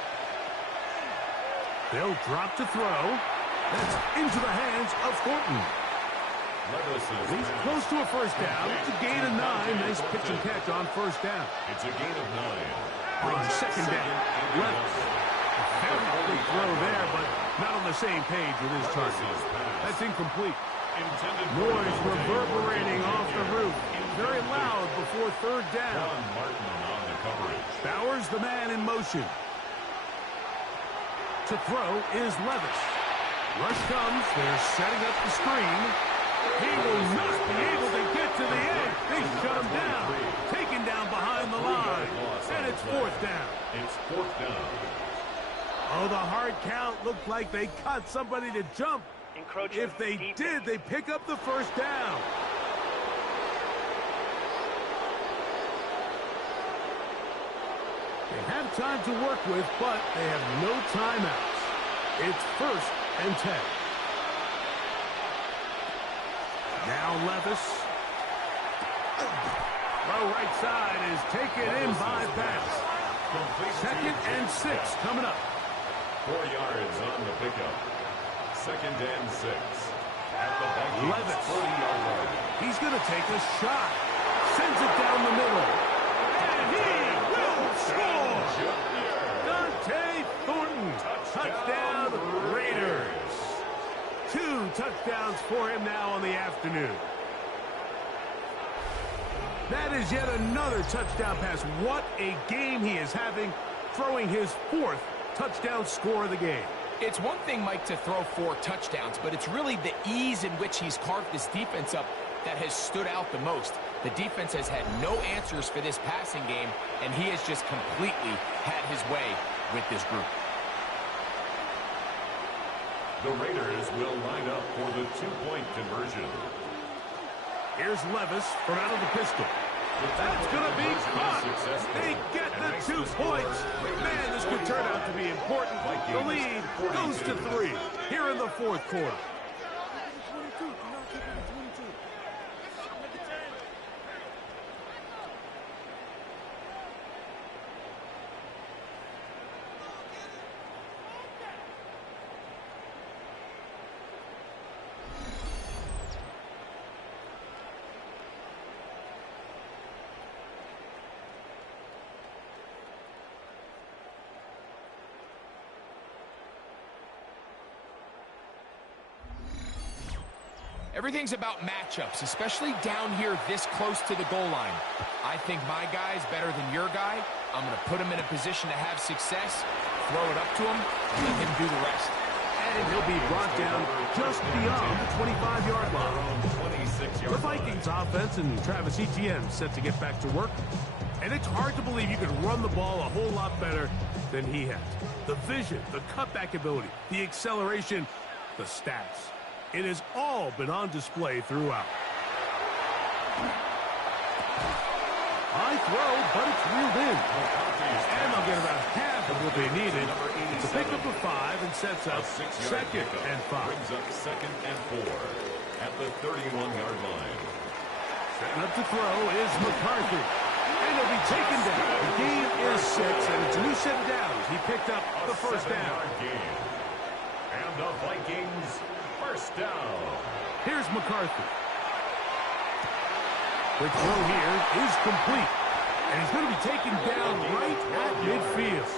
They'll drop to throw. That's into the hands of Thornton. He's close to a 1st down. It's a gain of 9. Nice pitch and catch on 1st down. It's a gain of 9. On 2nd down, Levis. Very good throw there, but not on the same page with his target. That's incomplete. Noise reverberating off the roof. Very loud before 3rd down. Bowers the man in motion. To throw is Levis. Rush comes. They're setting up the screen. He will not be able to get to the edge. They shut him down. Taken down behind the line. And it's 4th down. It's 4th down. Oh, the hard count looked like they caught somebody to jump. If they did, they pick up the 1st down. They have time to work with, but they have no timeouts. It's 1st and 10. Now Levis. Low right side is taken in by Bass. 2nd and 6 coming up. 4 yards on the pickup. 2nd and 6. At the Vikings Levis. 40-yard line. He's going to take a shot. Sends it down the middle. And he will score! Dante Thornton. Touchdown Raiders. 2 touchdowns for him now on the afternoon. That is yet another touchdown pass. What a game he is having, throwing his 4th touchdown score of the game. It's one thing, Mike, to throw 4 touchdowns, but it's really the ease in which he's carved this defense up that has stood out the most. The defense has had no answers for this passing game, and he has just completely had his way with this group. The Raiders will line up for the 2-point conversion. Here's Levis from out of the pistol. That's going to be caught. They get the 2 points. Man, this could turn out to be important. The lead goes to 3 here in the 4th quarter. Everything's about matchups, especially down here this close to the goal line. I think my guy's better than your guy. I'm going to put him in a position to have success, throw it up to him, and let him do the rest. And he'll be brought down just beyond the 25-yard line. The Vikings offense and Travis Etienne set to get back to work. And it's hard to believe you could run the ball a whole lot better than he has. The vision, the cutback ability, the acceleration, the stats. It has all been on display throughout. High throw, but it's reeled in. And they'll get about half of what they needed to pick up a 5 and sets up second and 5. Brings up second and 4 at the 31-yard line. Setting up to throw is McCarthy. And he'll be taken down. The game is 6, and it's a new set of downs. He picked up the first down. And the Vikings first down. Here's McCarthy. The throw here is complete. And he's going to be taken down right at midfield.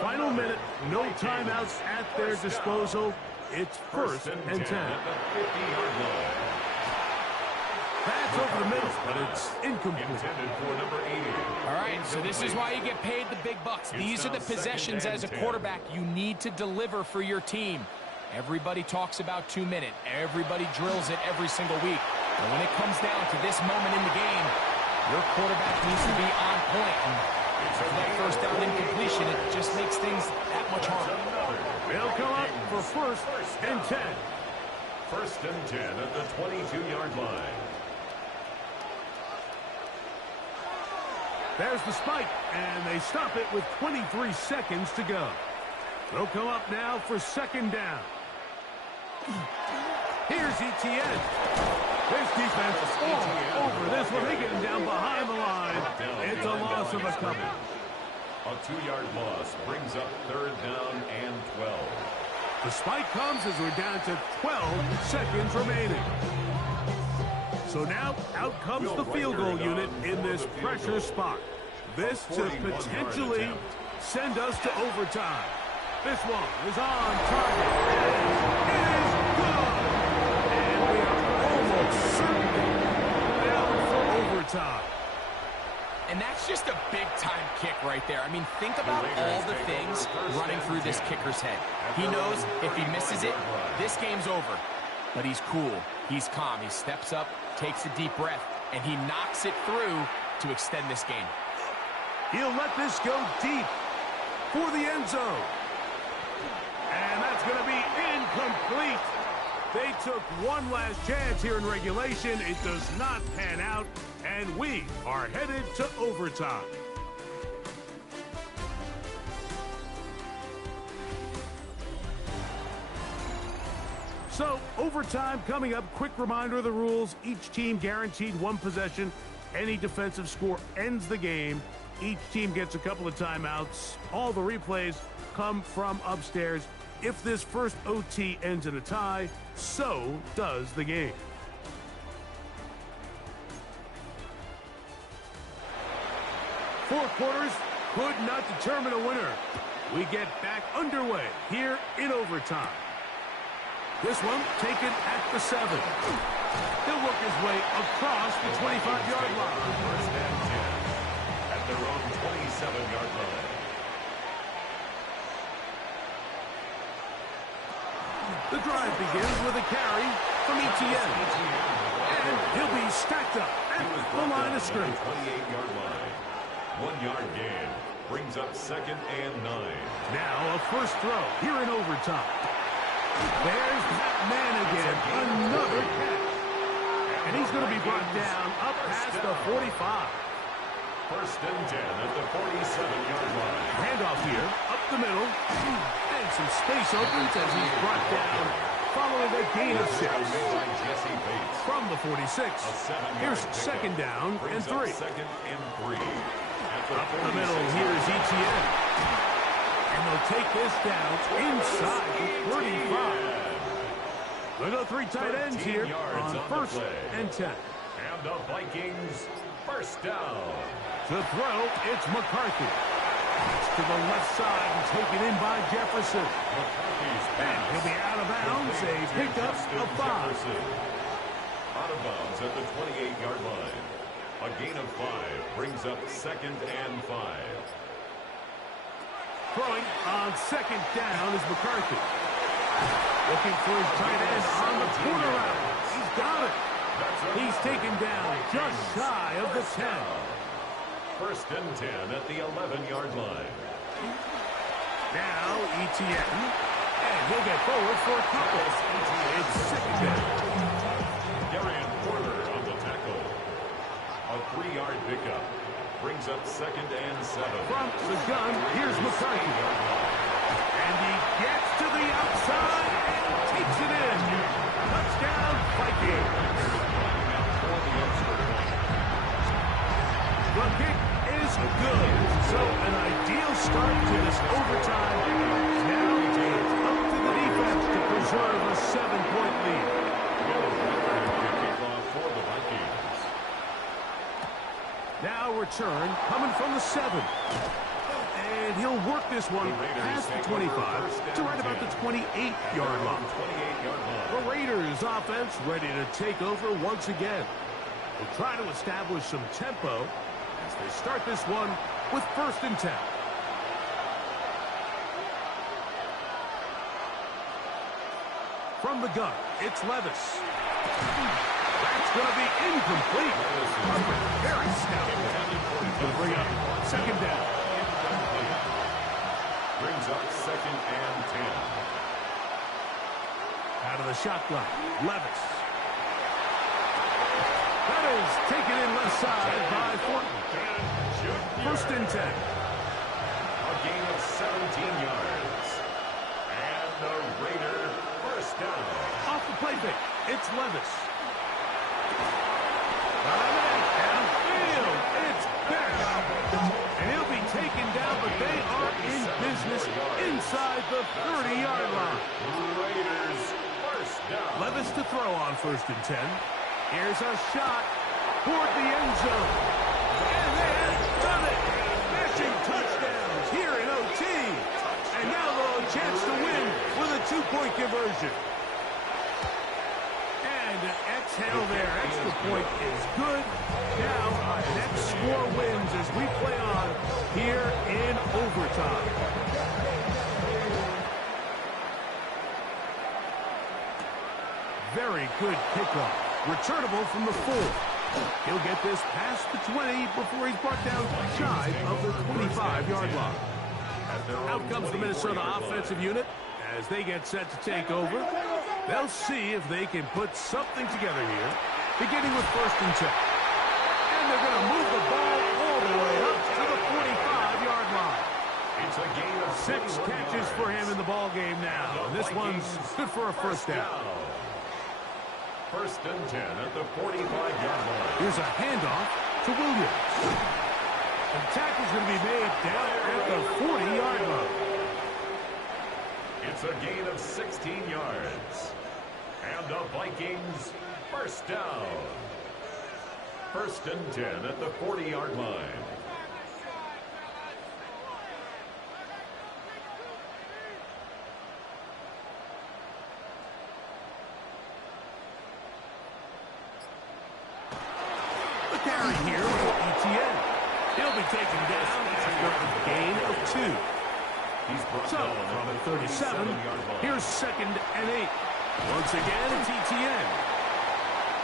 Final minute, no timeouts at their disposal. It's first and 10. At the 50-yard line. That's over the middle, but it's incomplete. Intended for number 80. All right, so this is why you get paid the big bucks. These are the possessions as a quarterback you need to deliver for your team. Everybody talks about 2-minute. Everybody drills it every single week. But when it comes down to this moment in the game, your quarterback needs to be on point. And for that first down incompletion, it just makes things that much harder. They'll come up for first and 10. First and 10 at the 22-yard line. There's the spike, and they stop it with 23 seconds to go. They'll come up now for second down. Here's Etienne. This defense is all over this one. They get him down behind the line. It's a loss of a couple. A 2-yard loss brings up third down and 12. The spike comes as we're down to 12 seconds remaining. So now out comes the field goal unit in this pressure spot. This to potentially send us to overtime. This one is on target. It is good. And we are almost certainly down for overtime. And that's just a big-time kick right there. I mean, think about all the things running through this kicker's head. He knows if he misses it, this game's over. But he's cool. He's calm. He steps up, takes a deep breath, and he knocks it through to extend this game. He'll let this go deep for the end zone. And that's going to be incomplete. They took one last chance here in regulation. It does not pan out, and we are headed to overtime. So, overtime coming up. Quick reminder of the rules. Each team guaranteed one possession. Any defensive score ends the game. Each team gets a couple of timeouts. All the replays come from upstairs. If this first OT ends in a tie, so does the game. Four quarters could not determine a winner. We get back underway here in overtime. This one taken at the 7. He'll work his way across the 25-yard line. First and 10 at their own 27-yard line. The drive begins with a carry from Etienne. And he'll be stacked up at the line of scrimmage. 28-yard line. 1-yard gain brings up second and 9. Now a first throw here in overtime. There's that man again. Another catch. And he's going to be brought down up past the 45. First and 10 at the 47-yard line. Handoff here, up the middle. And some space opens as he's brought down following a gain of 6. From the 46. Here's second down and 3. Second and 3. Up the middle, here's Etienne. And they'll take this down inside the 35. We'll go 3 tight ends here on first and 10. And the Vikings first down. To throw, it's McCarthy. to the left side and taken in by Jefferson. And he'll be out of bounds. A pickup of 5. Out of bounds at the 28-yard line. A gain of 5 brings up 2nd and 5. Throwing on 2nd down is McCarthy. Looking for his tight end on the corner route. He's got it. He's taken down just shy of the 10. 1st and 10 at the 11-yard line. Now ETN. And he'll get forward for a couple. It's 2nd down. Darian Porter on the tackle. A 3-yard pickup brings up 2nd and 7. From the gun, here's McCarthy. And he gets to the outside and takes it in. Touchdown, Vikings. The kick is good. So an ideal start to this overtime. Now it's up to the defense to preserve a 7-point lead. For the Vikings. Now return coming from the 7. And he'll work this one past the 25 to right about the 28-yard line. The Raiders offense ready to take over once again. They'll try to establish some tempo as they start this one with 1st and 10. From the gun, it's Levis. That's going to be incomplete. Very stout. Going to bring up 2nd down. Brings up 2nd and 10. Out of the shotgun, Levis. That is taken in left side by Thornton. 1st and 10. A gain of 17 yards. And the Raider 1st down. Off the play fake, it's Levis. Downfield, it's Beck. And he'll be taken down, but they are in business inside the 30-yard line. Raiders 1st down. Levis to throw on 1st and 10. Here's a shot toward the end zone. And they have done it. Matching touchdowns here in OT. And now they'll have a chance to win with a 2-point conversion. And an exhale there. Extra point is good. Now our next score wins as we play on here in overtime. Very good kickoff. Returnable from the 4. He'll get this past the 20 before he's brought down shy of the 25-yard line. Out comes the Minnesota offensive unit as they get set to take over. They'll see if they can put something together here, beginning with 1st and 10. And they're going to move the ball all the way up to the 45-yard line. It's a gain of 6 catches for him in the ball game now. And this one's good for a 1st down. 1st and 10 at the 45-yard line. Here's a handoff to Williams. The tackle's going to be made down at the 40-yard line. It's a gain of 16 yards. And the Vikings 1st down. 1st and 10 at the 40-yard line. The carry here for ETN. He'll be taken down after a gain of 2. So, from the 37, here's 2nd and 8. Once again, it's ETN.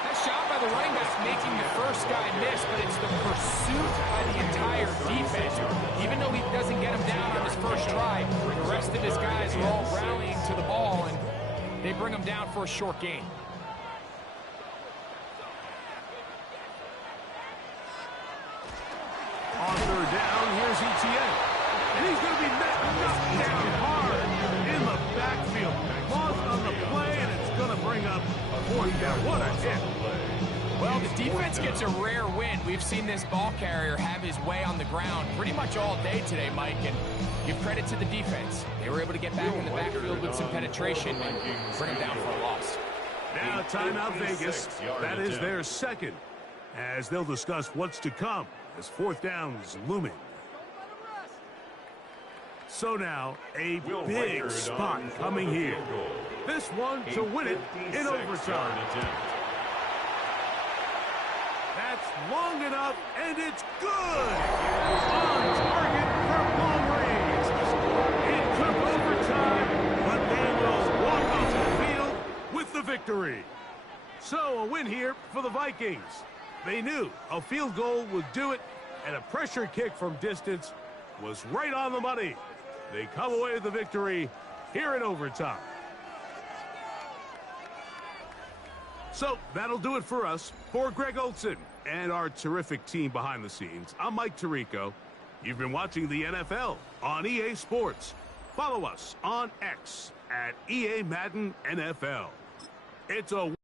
Nice job by the running back making the first guy miss, but it's the pursuit by the entire defense. Even though he doesn't get him down on his first try, the rest of his guys are all rallying to the ball, and they bring him down for a short gain. On 3rd down, here's ETN. And he's going to be knocked down hard in the backfield. Lost on the play, and it's going to bring up a 4th down. What a hit. Well, the defense gets a rare win. We've seen this ball carrier have his way on the ground pretty much all day today, Mike, and give credit to the defense. They were able to get back in the backfield with some penetration and bring him down for a loss. Now, timeout Vegas. That is their 2nd, as they'll discuss what's to come as 4th down's looming. So now, a Will big Rickard spot on for coming the here. field goal. This one to win it in 56-yard overtime. attempt. That's long enough, and it's good! On target for long range. It took overtime, but they will walk off the field with the victory. So, a win here for the Vikings. They knew a field goal would do it, and a pressure kick from distance was right on the money. They come away with the victory here in overtime. So, that'll do it for us. For Greg Olson and our terrific team behind the scenes, I'm Mike Tirico. You've been watching the NFL on EA Sports. Follow us on X at EA Madden NFL. It's a